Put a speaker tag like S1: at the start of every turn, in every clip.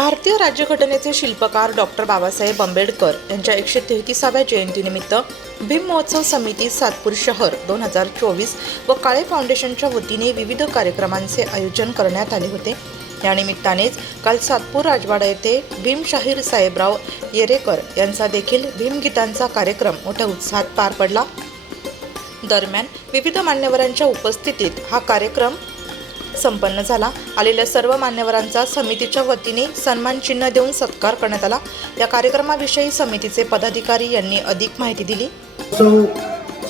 S1: भारतीय राज्यघटनेचे शिल्पकार डॉक्टर बाबासाहेब आंबेडकर यांच्या एकशे तेहतीसाव्या जयंतीनिमित्त भीम महोत्सव समिती सातपूर शहर दोन हजार चोवीस व काळे फाउंडेशनच्या वतीने विविध कार्यक्रमांचे आयोजन करण्यात आले होते. या निमित्तानेच काल सातपूर राजवाडा येथे भीमशाहीर साहेबराव येरेकर यांचा देखील भीमगीतांचा कार्यक्रम मोठ्या उत्साहात पार पडला. दरम्यान विविध मान्यवरांच्या उपस्थितीत हा कार्यक्रम संपन्न झाला. आलेल्या सर्व मान्यवरांचा समितीच्या वतीने सन्मान चिन्ह देऊन सत्कार करण्यात आला. या कार्यक्रमाविषयी समितीचे पदाधिकारी यांनी अधिक माहिती दिली.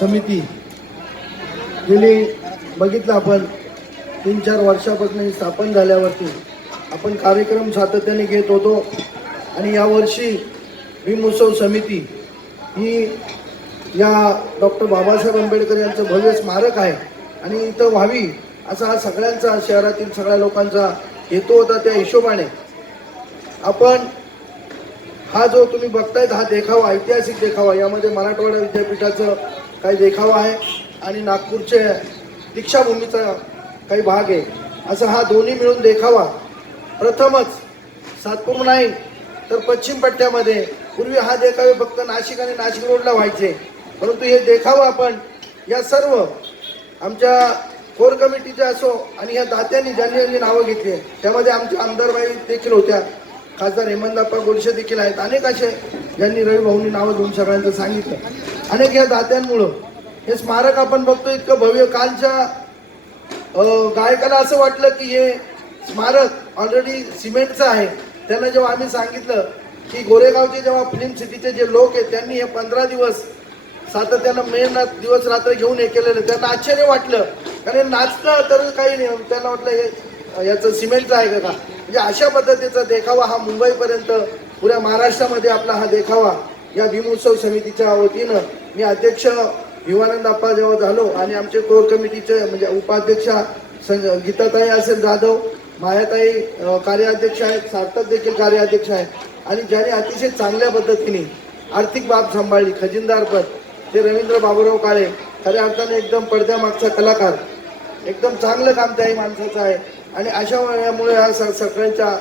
S2: समिती गेली बघितलं आपण. तीन चार वर्षापासून स्थापन झाल्यावरती आपण कार्यक्रम सातत्याने घेत होतो. आणि यावर्षी भीमोत्सव समिती ही या डॉक्टर बाबासाहेब आंबेडकर यांचं भव्य स्मारक आहे. आणि इथं व्हावी असा हा सगळ्यांचा शहरातील सगळ्या लोकांचा हेतू होता त्या हिशोबाने. आपण हा जो तुम्ही बघतायत हा देखावा ऐतिहासिक देखावा यामध्ये मराठवाडा विद्यापीठाचं काही देखावा आहे आणि नागपूरचे दीक्षाभूमीचा काही भाग आहे. असं हा दोन्ही मिळून देखावा. प्रथमच सातपूर नाही तर पश्चिम पट्ट्यामध्ये. पूर्वी हा देखावे फक्त नाशिक आणि नाशिक रोडला व्हायचे. परंतु हे देखावा आपण या सर्व आमच्या कोर कमिटीच्या असो आणि या दात्यांनी ज्यांनी ज्यांनी नावं घेतली आहे, त्यामध्ये आमच्या आमदारबाई देखील होत्या. खासदार हेमंतप्पा गोडसे देखील आहेत. अनेक असे ज्यांनी रवी नावं घेऊन सगळ्यांचं सांगितलं. अनेक या दात्यांमुळं हे स्मारक आपण बघतो इतकं भव्य. कालच्या गायकाला असं वाटलं की हे स्मारक ऑलरेडी सिमेंटचं आहे. त्यांना जेव्हा आम्ही सांगितलं की गोरेगावचे जेव्हा फिल्म सिटीचे जे लोक आहेत त्यांनी हे पंधरा दिवस सातत्यानं मेहनत दिवस रात्र घेऊन हे केलेलं त्यांना आश्चर्य वाटलं. कारण हे तर काही नाही. त्यांना वाटलं हे याचं सिमेंटचं आहे का म्हणजे अशा पद्धतीचा देखावा हा मुंबईपर्यंत पुऱ्या महाराष्ट्रामध्ये आपला हा देखावा या भीमोत्सव समितीच्या वतीनं मी अध्यक्ष भिवानंद अप्पा जेव्हा झालो आणि आमचे कोर कमिटीचे म्हणजे उपाध्यक्षा संज गीताताई असेल जाधव मायाताई कार्याध्यक्ष आहेत सार्थक देखील कार्याध्यक्ष आहेत आणि ज्याने अतिशय चांगल्या पद्धतीने आर्थिक बाब सांभाळली खजिनदारपद ते रवींद्र बाबूराव काळे खऱ्या अर्थाने एकदम पडद्यामागचा कलाकार. एकदम चांगलं काम त्याही माणसाचं आहे. आणि अशा वेळामुळे हा स- सगळ्यांच्या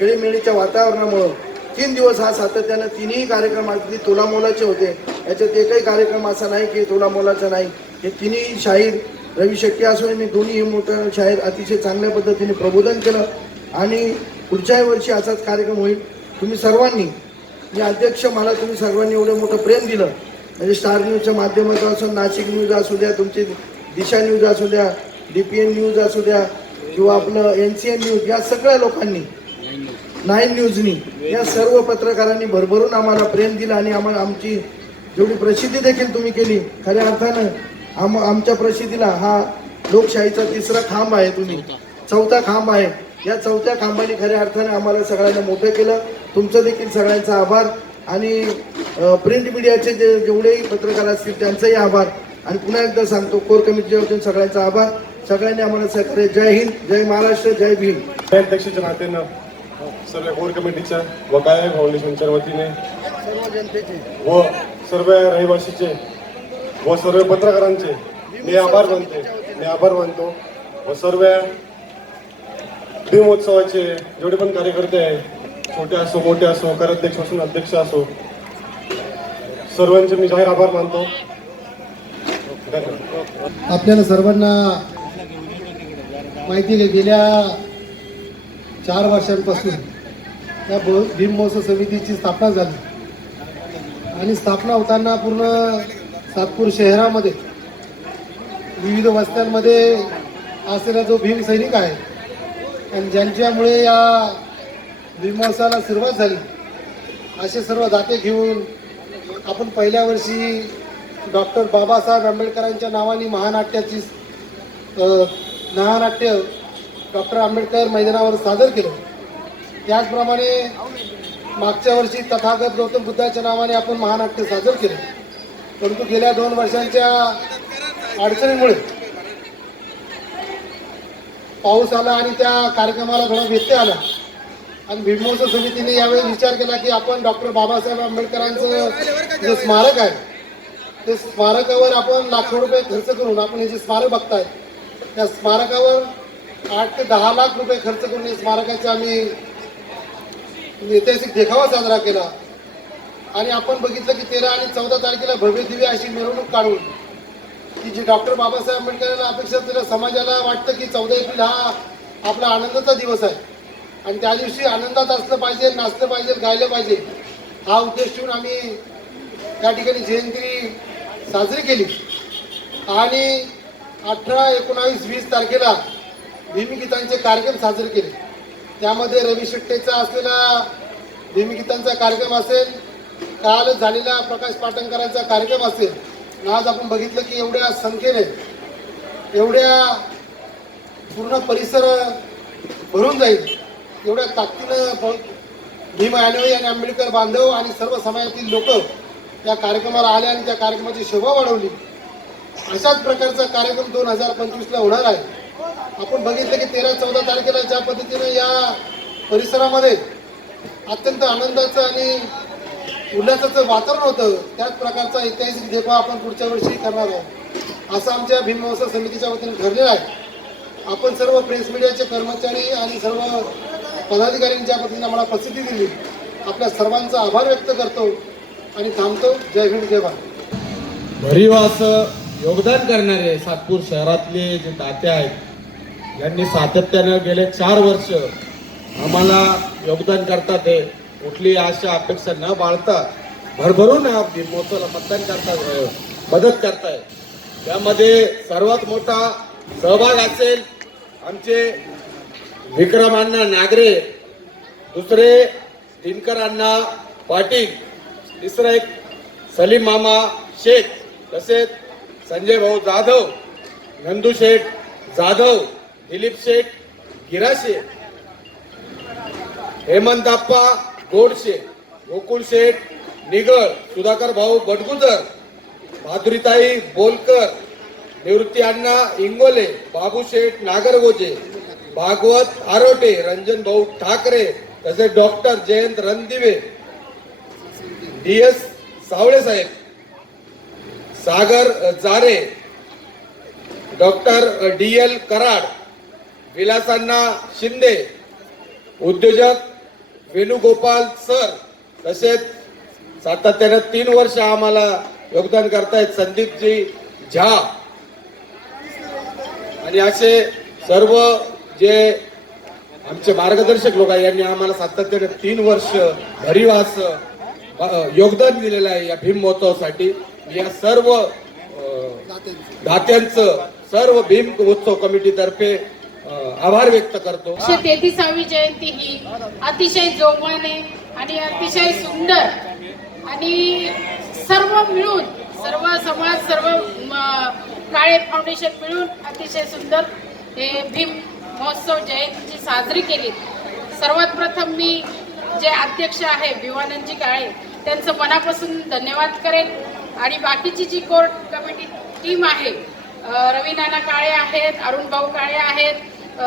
S2: खेळीमेळीच्या वातावरणामुळं तीन दिवस हा सातत्यानं तिन्ही कार्यक्रम अगदी तुलामोलाचे होते. याच्यात एकही कार्यक्रम असा नाही की तुलामोलाचा नाही. हे तिन्ही शाहीर रवी शेट्टी असो यांनी दोन्ही मोठं शाहीर अतिशय चांगल्या पद्धतीने प्रबोधन केलं. आणि पुढच्याही वर्षी असाच कार्यक्रम होईल. तुम्ही सर्वांनी मी अध्यक्ष मला तुम्ही सर्वांनी एवढं मोठं प्रेम दिलं. म्हणजे स्टार न्यूजच्या माध्यमातून असो नाशिक न्यूज असू द्या तुमची दिशा न्यूज असू द्या डी पी एन न्यूज असू द्या किंवा आपलं एन सी एन न्यूज या सगळ्या लोकांनी नाईन न्यूजनी या सर्व पत्रकारांनी भरभरून आम्हाला प्रेम दिलं आणि आम्हाला आमची जेवढी प्रसिद्धी देखील तुम्ही केली खऱ्या अर्थानं आम आमच्या प्रसिद्धीला हा लोकशाहीचा तिसरा खांब आहे तुम्ही. चौथा. खांब आहे. या चौथ्या खांबाने खऱ्या अर्थाने आम्हाला सगळ्यांना मोठं केलं. तुमचं देखील सगळ्यांचा आभार. आणि प्रिंट मीडियाचे जे जेवढेही पत्रकार असतील त्यांचाही आभार. आणि पुन्हा एकदा सांगतो कोर कमिटीच्या वतीने सगळ्यांचा आभार. सगळ्यांनी आम्हाला सहकार्य. जय हिंद जय महाराष्ट्र जय भीम.
S3: अध्यक्षाच्या नात्यानं सर्व कोर कमिटीच्या व गायक फाउंडेशनच्या वतीने
S2: सर्व जनतेचे.
S3: व सर्व रहिवासीचे व सर्व पत्रकारांचे मी आभार मानते. मी आभार मानतो. व सर्व भीमोत्सवाचे जेवढे पण कार्यकर्ते आहे छोटे असो मोठे असो कराध्यक्ष असून अध्यक्ष असो सर्वांचे मी जाहीर आभार मानतो.
S4: आपल्याला सर्वांना माहिती गेल्या चार वर्षांपासून त्या ब भीम महोत्सव समितीची स्थापना झाली. आणि स्थापना होताना पूर्ण सातपूर शहरामध्ये विविध वस्त्यांमध्ये असलेला जो भीम सैनिक आहे आणि ज्यांच्यामुळे या भीमहोत्सवाला सुरुवात झाली असे सर्व दाते घेऊन आपण पहिल्या वर्षी डॉक्टर बाबासाहेब आंबेडकरांच्या नावाने महानाट्याची महानाट्य डॉक्टर आंबेडकर मैदानावर सादर केलं. त्याचप्रमाणे मागच्या वर्षी तथागत गौतम बुद्धाच्या नावाने आपण महानाट्य सादर केलं. परंतु गेल्या दोन वर्षांच्या अडचणीमुळे पाऊस आला आणि त्या कार्यक्रमाला थोडा व्यत्यय आला. आणि भीमोत्सव समितीने यावेळी विचार केला की आपण डॉक्टर बाबासाहेब आंबेडकरांचं जे स्मारक आहे ते स्मारकावर आपण लाखो रुपये खर्च करून आपण हे जे स्मारक बघताय त्या स्मारकावर आठ ते दहा लाख रुपये खर्च करून या स्मारकाचे आम्ही ऐतिहासिक देखावा साजरा केला. आणि आपण बघितलं की तेरा आणि चौदा तारखेला भव्य दिव्य अशी मिरवणूक काढून की जी डॉक्टर बाबासाहेब आंबेडकरांना अपेक्षा असलेल्या समाजाला वाटतं की चौदा एप्रिल हा आपला आनंदाचा दिवस आहे. आणि त्या दिवशी आनंदात असलं पाहिजे नाचलं पाहिजे गायलं पाहिजे हा उद्देश ठेवून आम्ही त्या ठिकाणी जयंती साजरी केली. आणि अठरा एकोणावीस वीस तारखेला भीमगीतांचे कार्यक्रम साजरे केले. त्यामध्ये रवी शेट्टेचा असलेला भीमगीतांचा कार्यक्रम असेल काल झालेला प्रकाश पाटणकरांचा कार्यक्रम असेल आज आपण बघितलं की एवढ्या संख्येने एवढ्या पूर्ण परिसर भरून जाईल एवढ्या ताकदीनं भीम आनवे आणि आंबेडकर बांधव आणि सर्व समाजातील लोक त्या कार्यक्रमाला आले आणि त्या कार्यक्रमाची शोभा वाढवली. अशाच प्रकारचा कार्यक्रम दोन हजार पंचवीसला होणार आहे. आपण बघितलं की तेरा चौदा तारखेला ज्या पद्धतीने या परिसरामध्ये अत्यंत आनंदाचं आणि उल्हासाचं वातावरण होतं त्याच प्रकारचा ऐतिहासिक देखावा आपण पुढच्या वर्षी करणार आहोत. असं आमच्या भीमवसा समितीच्या वतीने ठरलेलं आहे. आपण सर्व प्रेस मीडियाचे कर्मचारी आणि सर्व पदाधिकाऱ्यांनी ज्या पद्धतीने आम्हाला प्रसिद्धी दिली आपल्या सर्वांचा आभार व्यक्त करतो आणि थांबतो. जय भीम जय भारत.
S5: भरीव असं योगदान करणारे सातपूर शहरातले जे दाते आहेत यांनी सातत्यानं गेले चार वर्ष आम्हाला योगदान करतात हे कुठली आशा अपेक्षा न बाळता भरभरून या महोत्सवाला मतदान करतात मदत करताय त्यामध्ये सर्वात मोठा सहभाग असेल आमचे विक्रम अण्णा नागरे दुसरे दिनकर अण्णा पाटील तिसरा एक सलीम मामा शेख तसेच संजय भाऊ जाधव नंदू शेठ जाधव दिलीप शेठ गिरा शेठ हेमंतप्पा गोडशेठ गोकुळ शेठ निगळ सुधाकर भाऊ बडगुजर माधुरीताई बोलकर निवृत्ती अण्णा इंगोले बाबू शेठ नागरगोजे भागवत आरोटे रंजन भाऊ ठाकरे तसेच doctor Jayant Randive D S Savale साहेब. Sagar Jare doctor D L Karad विलासांना Shinde उद्योजक वेणुगोपाल सर तसेच सातत्यानं तीन वर्ष आम्हाला योगदान करतायत संदीपजी झा. आणि असे सर्व जे आमचे मार्गदर्शक लोक आहे यांनी आम्हाला सातत्याने तीन वर्ष भरीव असं योगदान दिलेलं आहे या भीम महोत्सवासाठी. या सर्व दात्यांचं सर्व भीम उत्सव कमिटीतर्फे आभार व्यक्त करतो.
S6: तेहतीसावी जयंती ही अतिशय जोमाने आणि अतिशय सुंदर आणि सर्व मिळून सर्व समाज सर्व काळे फाउंडेशन मिळून अतिशय सुंदर हे भीम महोत्सव जयंतीची साजरी केली. सर्वात प्रथम मी जे अध्यक्ष आहे भिवानंदजी काळे त्यांचं मनापासून धन्यवाद करेन. आणि बाकीची जी कोर्ट कमिटी टीम आहे रवी नाना काळे आहेत अरुण भाऊ काळे आहेत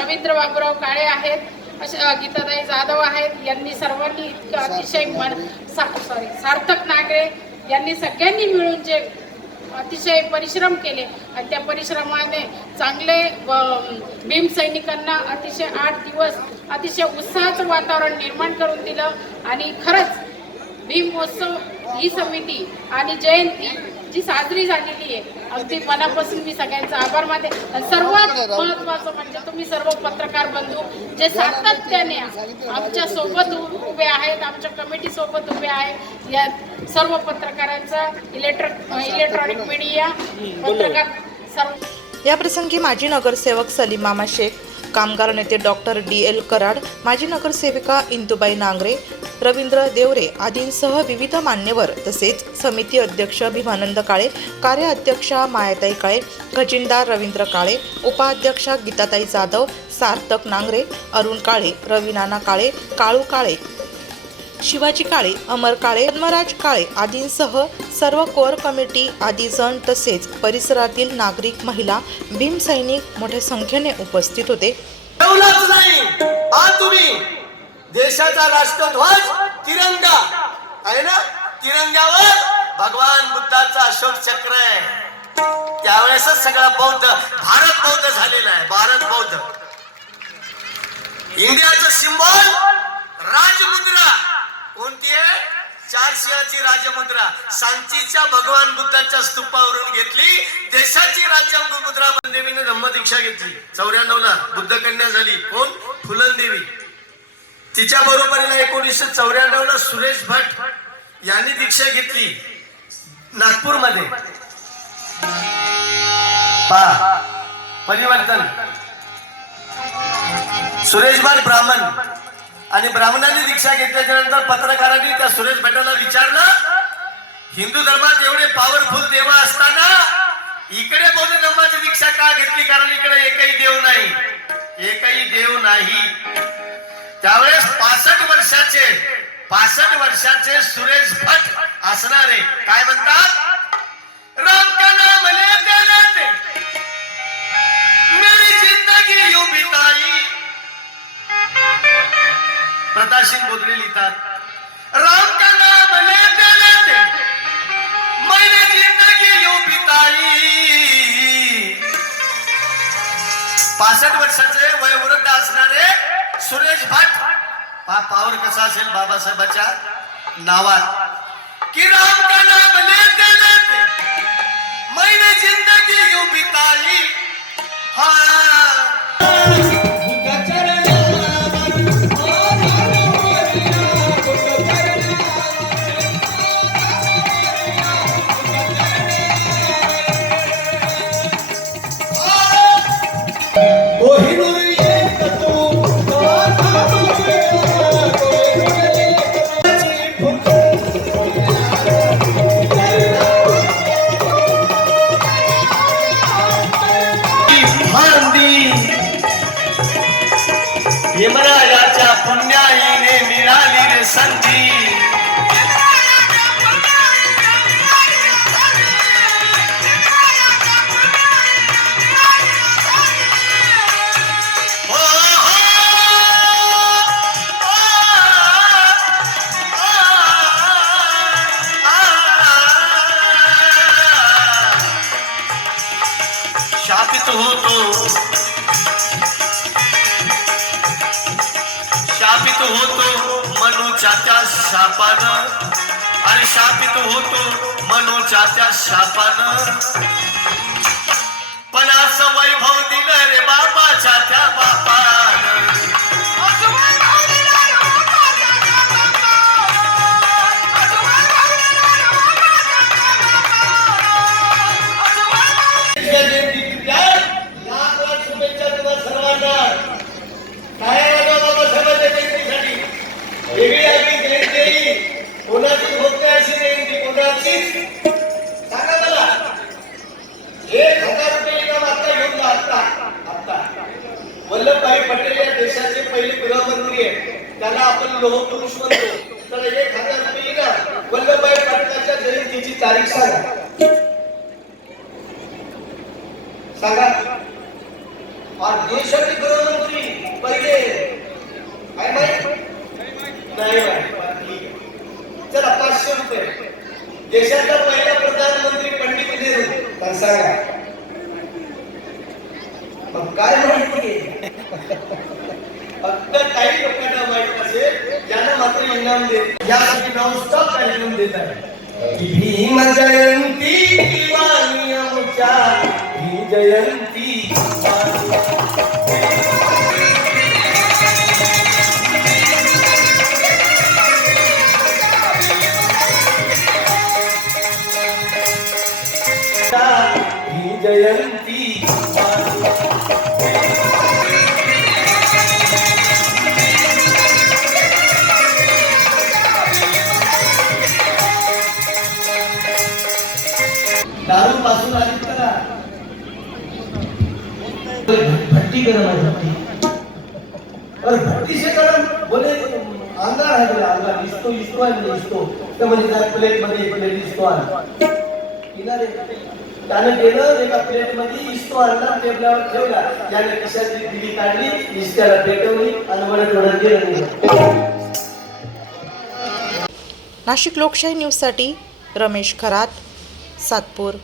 S6: रवींद्र बाबूराव काळे आहेत अशा गीताताई जाधव आहेत यांनी सर्वांनी इतकं अतिशय मन सॉरी सार्थक नागरे यांनी सगळ्यांनी मिळून जे अतिशय परिश्रम केले आणि त्या परिश्रमाने चांगले अ, भीम सैनिकांना अतिशय आठ दिवस अतिशय उत्साहाचं वातावरण निर्माण करून दिलं आणि खरंच भीम महोत्सव ही समिती आणि जयंती जी साजरी झालेली आहे अगदी मनापासून मी सगळ्यांचा आभार मानते. सर्वात महत्वाचं म्हणजे तुम्ही सर्व पत्रकार बंधू जे सातत्याने आमच्यासोबत उभे आहेत आमच्या कमिटी सोबत उभे आहेत या सर्व पत्रकारांचा इलेक्ट्रिक इलेक्ट्रॉनिक मीडिया पत्रकार सर्व
S1: याप्रसंगी माजी नगरसेवक सलीम मामा शेख कामगार नेते डॉक्टर डी एल कराड माजी नगरसेविका इंदुबाई नांगरे रवींद्र देवरे आदींसह विविध मान्यवर तसेच समिती अध्यक्ष भीमानंद काळे कार्याध्यक्षा मायाताई काळे खजिनदार रवींद्र काळे उपाध्यक्षा गीताताई जाधव सार्थक नांगरे अरुण काळे रवी नाना काळे काळू काळे शिवाजी काळे अमर काळे पद्मराज काळे आदींसह सर्व कोर कमिटी आदी जण तसेच परिसरातील नागरिक महिला भीमसैनिक मोठ्या संख्येने उपस्थित होते.
S7: ठेवलाच तुम्ही देशाचा राष्ट्रध्वज तिरंगा. आहे ना? तिरंग्यावर भगवान बुद्धाचा अशोक चक्र आहे. त्यावेळेसच सगळा बौद्ध भारत बौद्ध झालेला आहे. भारत बौद्ध. इंडियाचं सिंबॉल राजमुद्रा. कोणती चार सिंहाची राजमुद्रा. सांचीच्या भगवान बुद्धाच्या स्तूपावरून घेतली. देशाची राजमुद्रा देवीने धम्मदीक्षा घेतली. चौऱ्याण्णव ला बुद्ध कन्या झाली. कोण? फुलन देवी तिच्या बरोबरीला एकोणीसशे चौऱ्याण्णव ला सुरेश भट यांनी दीक्षा घेतली. नागपूरमध्ये. पहा परिवर्तन. सुरेश भट ब्राह्मण. आणि ब्राह्मणांनी दीक्षा घेतल्याच्या नंतर पत्रकारांनी त्या सुरेश भटाला विचारलं हिंदू धर्मात एवढे पॉवरफुल देव असताना इकडे बौद्ध धर्माची दीक्षा का घेतली? कारण इकडे एकही देव नाही. एकही देव नाही. त्यावेळेस पासष्ट वर्षाचे पासष्ट वर्षाचे सुरेश भट असणारे काय म्हणतात? राम का नाम लेते लेते मेरी जिंदगी यूं प्रतापसिंग बोधले लिहितात राम का नाम लेते लेते मैंने जिंदगी यूं बिताई पासष्ट वर्षाचे वयोवृद्ध असणारे सुरेश भट पा पावर कसा असेल बाबासाहेबाच्या नावात की राम का नाम लेते लेते मैंने जिंदगी यूं बिताई हा. शापानं. आणि शापित होतो मनोच्या त्या शापानं. पण असं वैभव दिलं रे बापाच्या त्या बापानं. त्यांना पुरुष म्हणतो तर एक हजार रुपये वल्लभभाई जयंतीची तारीख सांगा. सांगा. और देशाचे गृहमंत्री पहिले. काय माहीत नाही चला पाचशे रुपये. देशाचा पहिला प्रधानमंत्री पंडित नेहरू. सांगा मग काय माहिती फक्त काही लोकांना माहीत असेल ज्यांना मात्र इनाम देत यासाठी नॉनस्टॉप कार्यक्रम देत आहे. भीम जयंती आमच्या. ही जयंती पासून आली करा. भट्टी गरम है भट्टी. और भट्टी से गरम बोले आंधा है बोले आंधा इसको इसको है बोले इसको तो म्हणजे त्या प्लेटमध्ये एक प्लेट इसको आणला किनारे. त्याने गेलं एका प्लेटमध्ये इस्तो आणला टेबलावर ठेवला. त्याने खिशातली दिली काढली इस्त्याला पेटवली आणि वडे थोडं गेलं
S1: नाशिक लोकशाही न्यूजसाठी रमेश खरात सातपूर.